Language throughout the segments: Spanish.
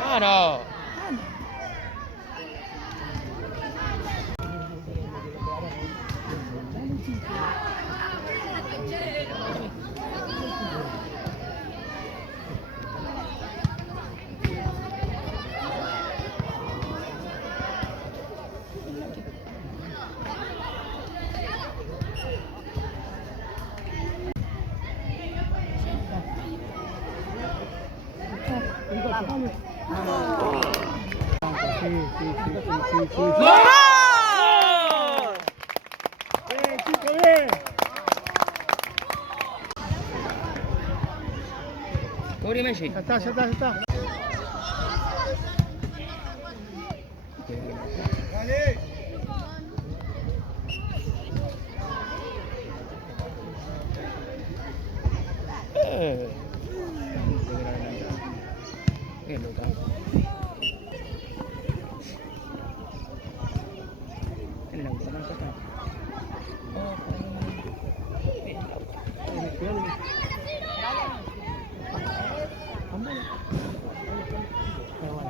¡Mano! ¡Vamos! ¡Bien, chico, bien! Cobri Messi. Ya está, ya está, ya está. Dale. Qué loca. En la boca, acá.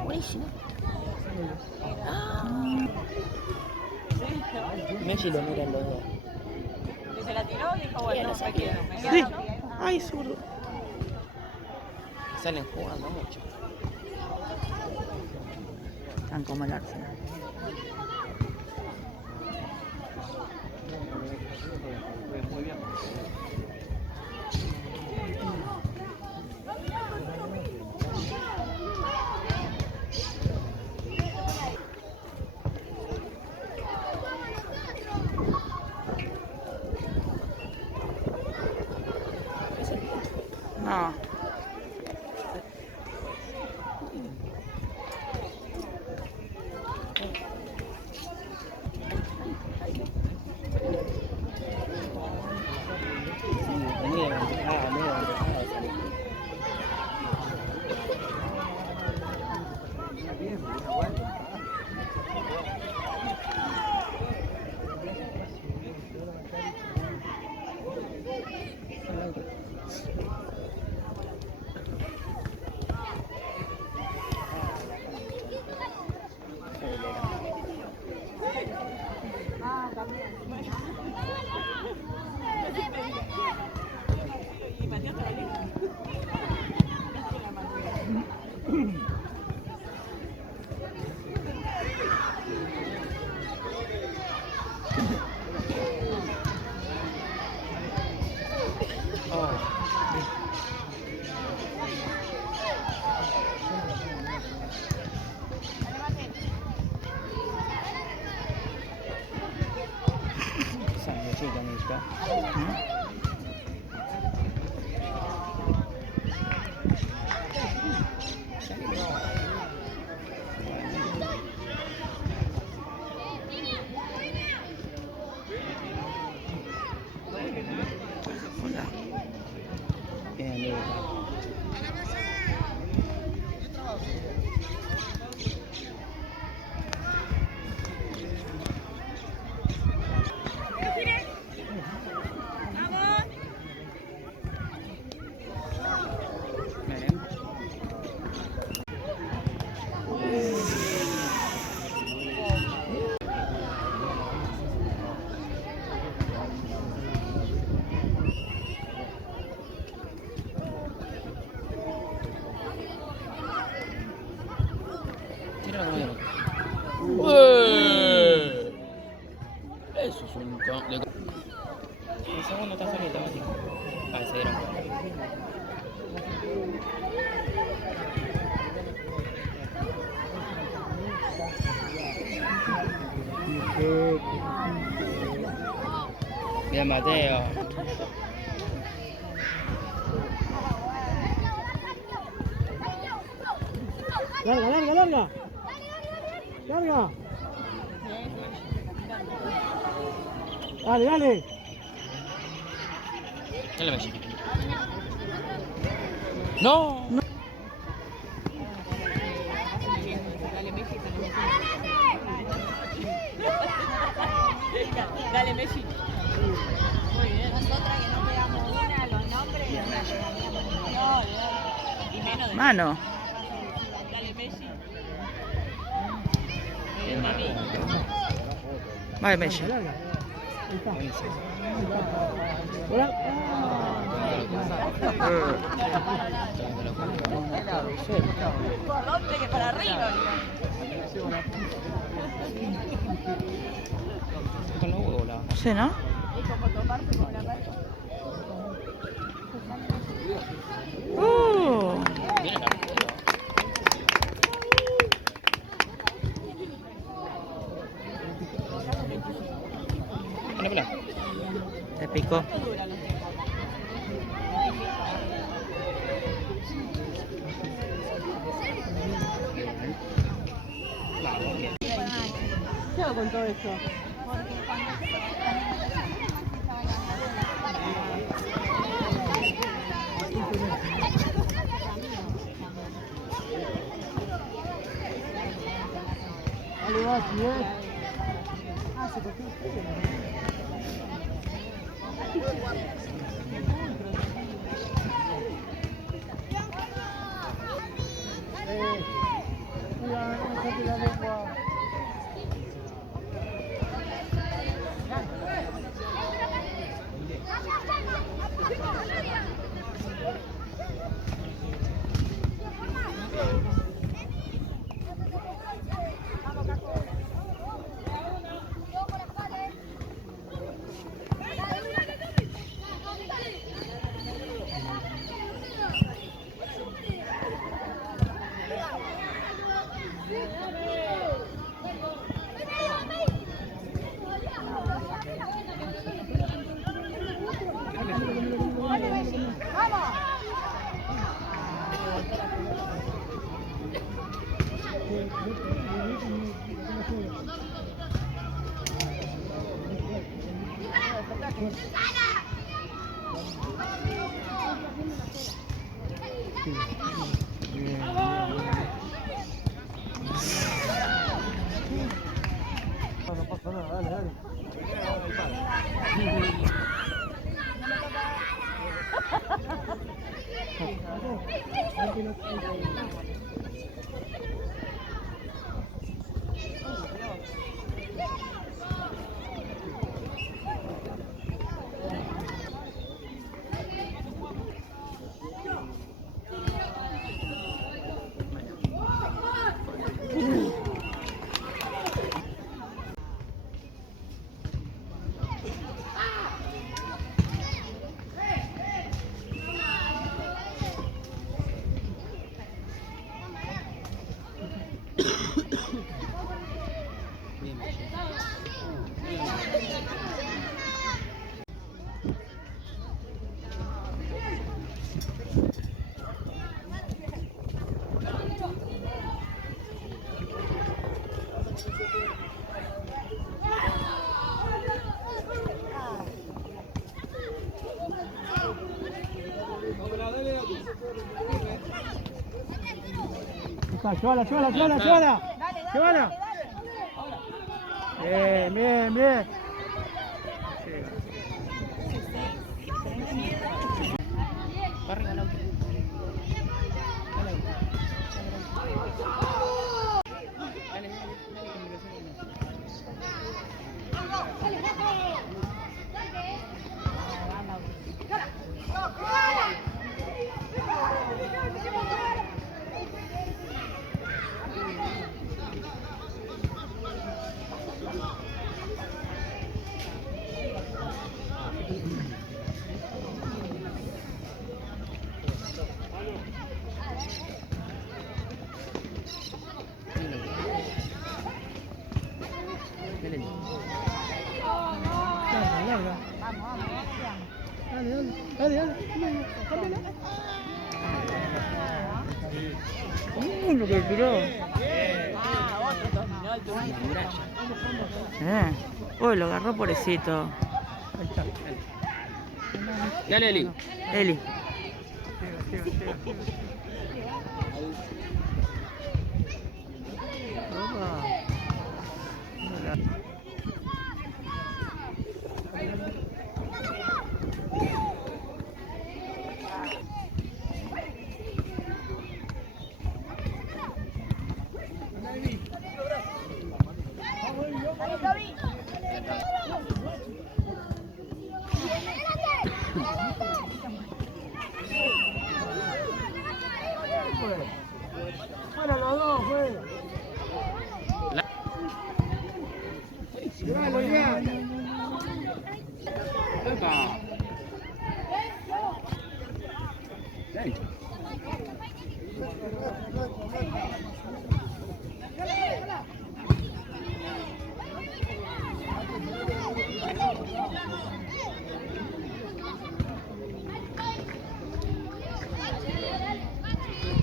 Buenísimo. Messi lo miran los dos. Y se la tiró y dijo, bueno, no, me quedo. Sí. Ay, zurdo. Salen jugando mucho. Están como el Arsenal. Muy bien. No. Sanguchita, Miska. Hola. Bien, Luca. Miren. Tira la mano. Eso es un... El segundo está saliendo, Mati. Ah, se dieron cuenta. Bien, Mateo. Larga, larga, larga. Larga. Dale, dale. Dale, Messi. ¡No! No. Dale, Messi. Muy bien. Nosotras que no pegamos una, los nombres. No, y menos de... Mano. Es más. Vale, Messi. Larga. Ahí está. Buenísimo. Hola. ¿Por dónde? Que para arriba. Con los huevos la. No sé, ¿no? Es como tomarse con una mano. Viene la pelota. Te picó. ¿Qué hago con todo esto? Dale, va, si es. Ah, se cogió usted. Cuidado, no saque la lengua. No pasa nada, dale, dale. Llévala, llévala, llévala, llévala. Llévala. Bien, bien, bien. Barriga la otra. Larga. Dale, dale, dale, dale. Cámbiala. Lo que tiró. Uy, lo agarró pobrecito. Ahí está. Dale, Eli. Eli. fue. Fuera los dos, fue. Tiralo, ya.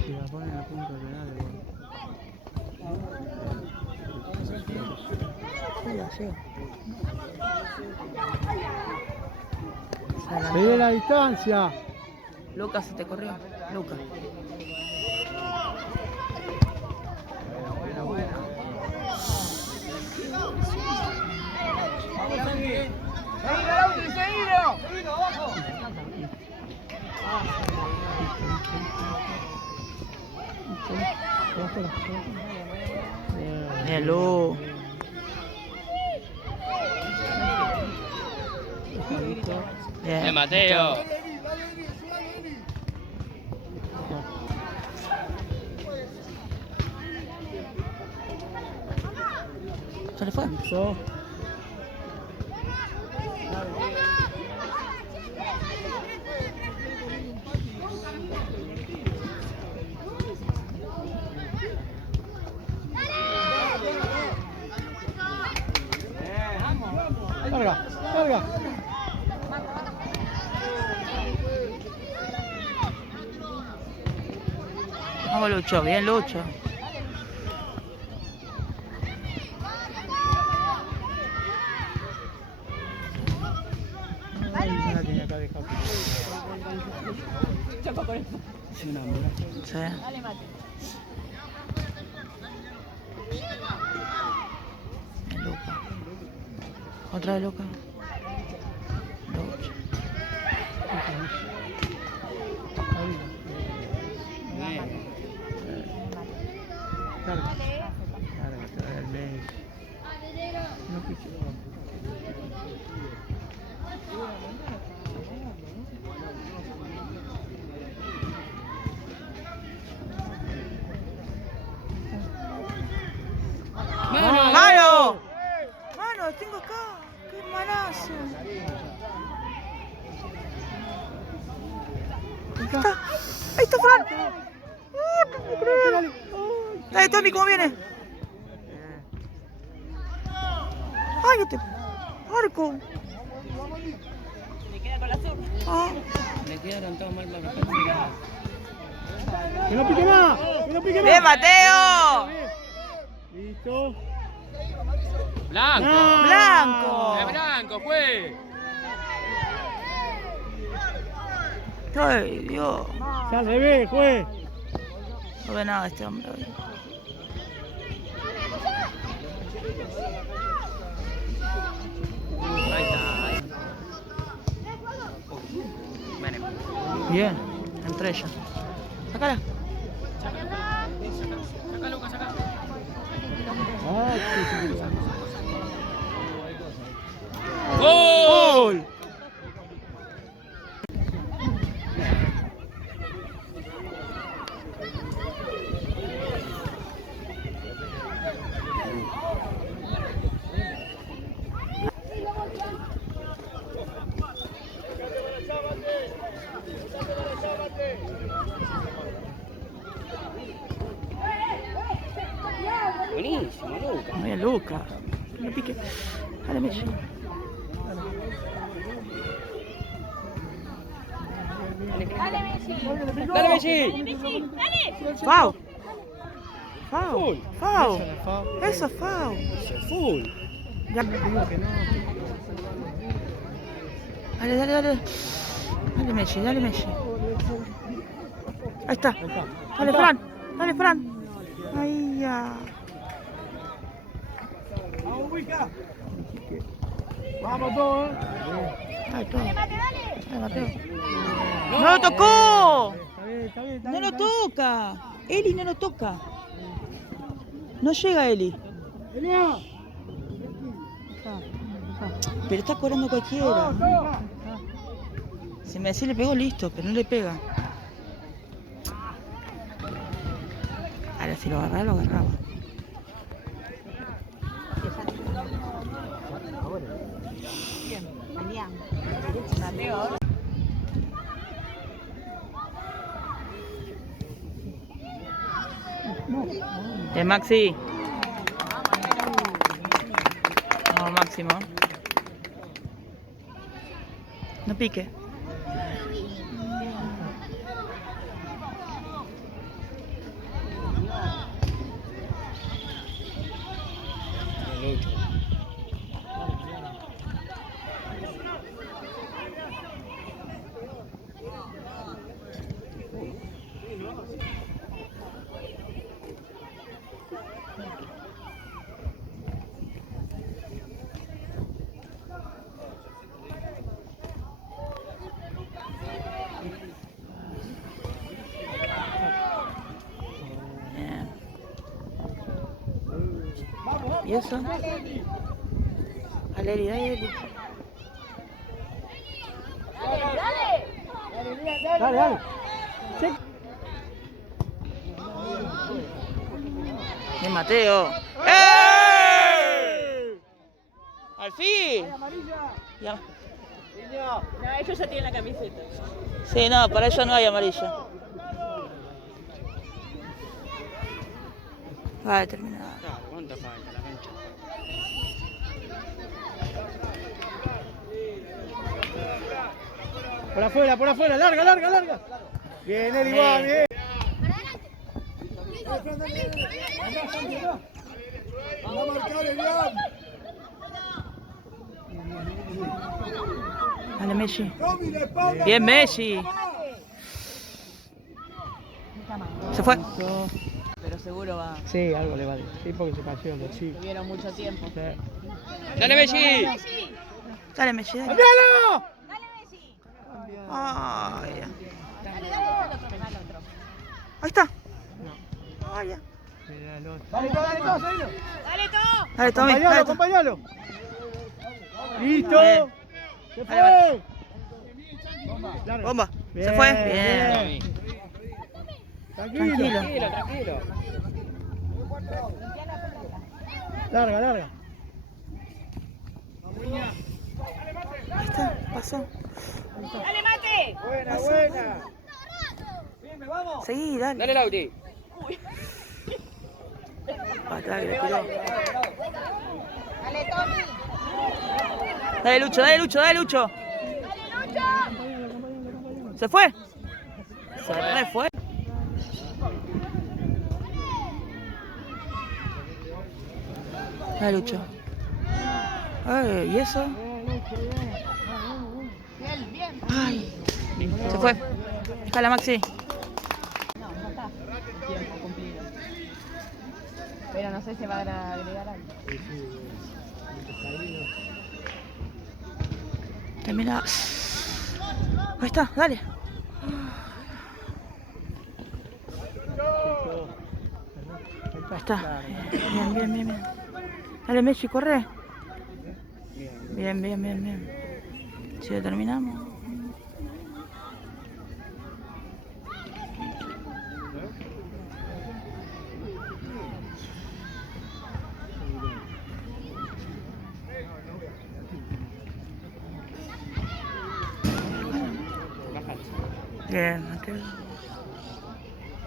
Si la ponen a punto de penal, Llega, llega. Sigue la distancia. Lucas se te corrió. Lucas. Bien, Lu. Bien. Mateo. ¿Se le fue? Carga, carga. Vamos, Lucho. Bien, Lucho. la tenía acá dejado. Sí, no, mira. Sí. Dale, mate. Bien, Luca. Otra vez, Luca. Lucho. Carga. Carga, te da el mes. No piche. ¡Mano! ¡Mano, tengo acá! ¡Qué manazo! Ahí está. Ahí está, Fran. No puedo creer. Dale, Tommy, ¿cómo viene? ¡Ay, este arco! Le queda con la zurda. Ah. Le quedaron todos mal para la ¡Que no pique más! ¡Que no pique más! ¡Bien, Mateo! Listo. Blanco. No. ¡Blanco! ¡Es blanco, fue! ¡Ay, Dios! Ya al revés, juez. No ve nada este hombre hoy. Ahí está. Ahí. Bueno. Bien, entre ellas. Sácala. Saca, Lucas, saca. Ah, sí, sí. ¡Gol! Buenísimo, Lucas. Muy bien, Luca. No pique. Dale, Messi. Dale, Messi. ¡Dale, Messi! Messi, dale. ¡Fau! ¡Fau! Full. ¡Fau! Eso no es foul. ¡Eso es Fau! Full. Ya. Digo que no. Dale, dale, dale. Dale, Messi, dale, Messi. Ahí está. Dale, Fran. Dale, Fran. Ahí ya. Vamos todos, Ahí todo. Mate, dale. Dale, Mateo. ¡No lo tocó! Está bien, está bien, está No bien. lo toca. Eli no lo toca. No llega Eli. ¡Elia! Pero está cobrando cualquiera. Si me decís le pegó, listo, pero no le pega. si lo agarraba, lo agarraba. Maxi. Vamos, Máximo. No pique. ¿Y eso? Aleri, dale. Dale. Sí. ¡Bien, Mateo! ¡Eh! ¡Al fin! Ya. No, ellos ya tienen la camiseta. Sí, no, para eso no hay amarilla. Va a terminar. Claro, ¿cuánto falta la cancha? Por afuera, larga. Bien, Eli, va, bien. Vamos a marcar, Elian. Dale, Messi. Bien, Messi. Se fue. Pero seguro va. Sí, algo le va a decir porque se cayó los chicos. Tuvieron mucho tiempo. ¡Dale, Messi! Dale, Messi. Dale. ¡Cambialo! Ay, ya. Dale otro. Ahí está. Ay, ya. Dale, todo, seguilo. Dale, Tommy. Dale, Acompañalo. Listo. Bien. Se Dale, fue. Bomba. Se Bien, fue. Bien. Tranquilo. Tranquilo. Larga. Ahí está. Pasó. ¡Dale, Mate! Buena. Seguí, dale. Dale, Lauri. Para atrás, que le tiró. ¡Dale, Tommy! Dale, Lucho. ¡Dale, Lucho! ¿Se fue? Se re fue. Dale, Lucho. Ay, ¿y eso? Bien. Ay. Se fue. Déjala, Maxi. No está. Tiempo cumplido. Pero no sé si va a agregar algo. Termina. Ahí está, dale. Ahí está. Bien. Dale, Messi, corre. Bien. Si lo terminamos.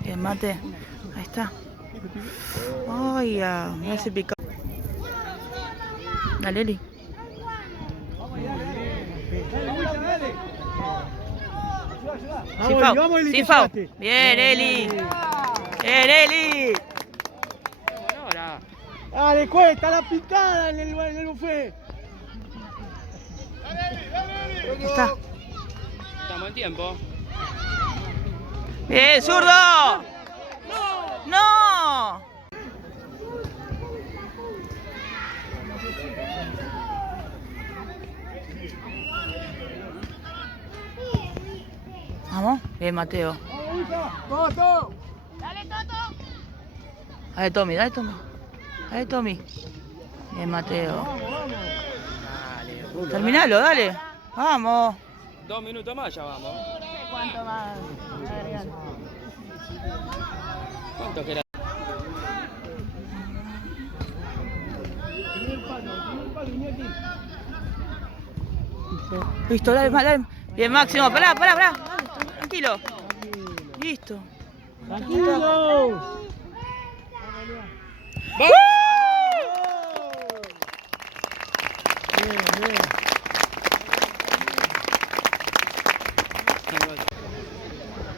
Bien, Mate. Ahí está. Ay, ya. Me hace picar. Dale, Eli. Vamos, Eli, Sin que foul. llegaste. Bien, Eli. Bien, Eli. Dale, cuesta la picada en el buffet. Ahí está. Estamos en tiempo. Bien, zurdo. No. Vamos. Bien, Mateo. Toto. ¡Dale, Toto! Dale, Tommy. Bien, Mateo. Terminalo, dale. Vamos. 2 minutos más, ya vamos. ¿Cuánto más agregar? ¿Cuánto queda? Listo, dale, dale. Bien, Máximo, pará. Tranquilo. Listo. ¡Tranquilo! ¡Uh!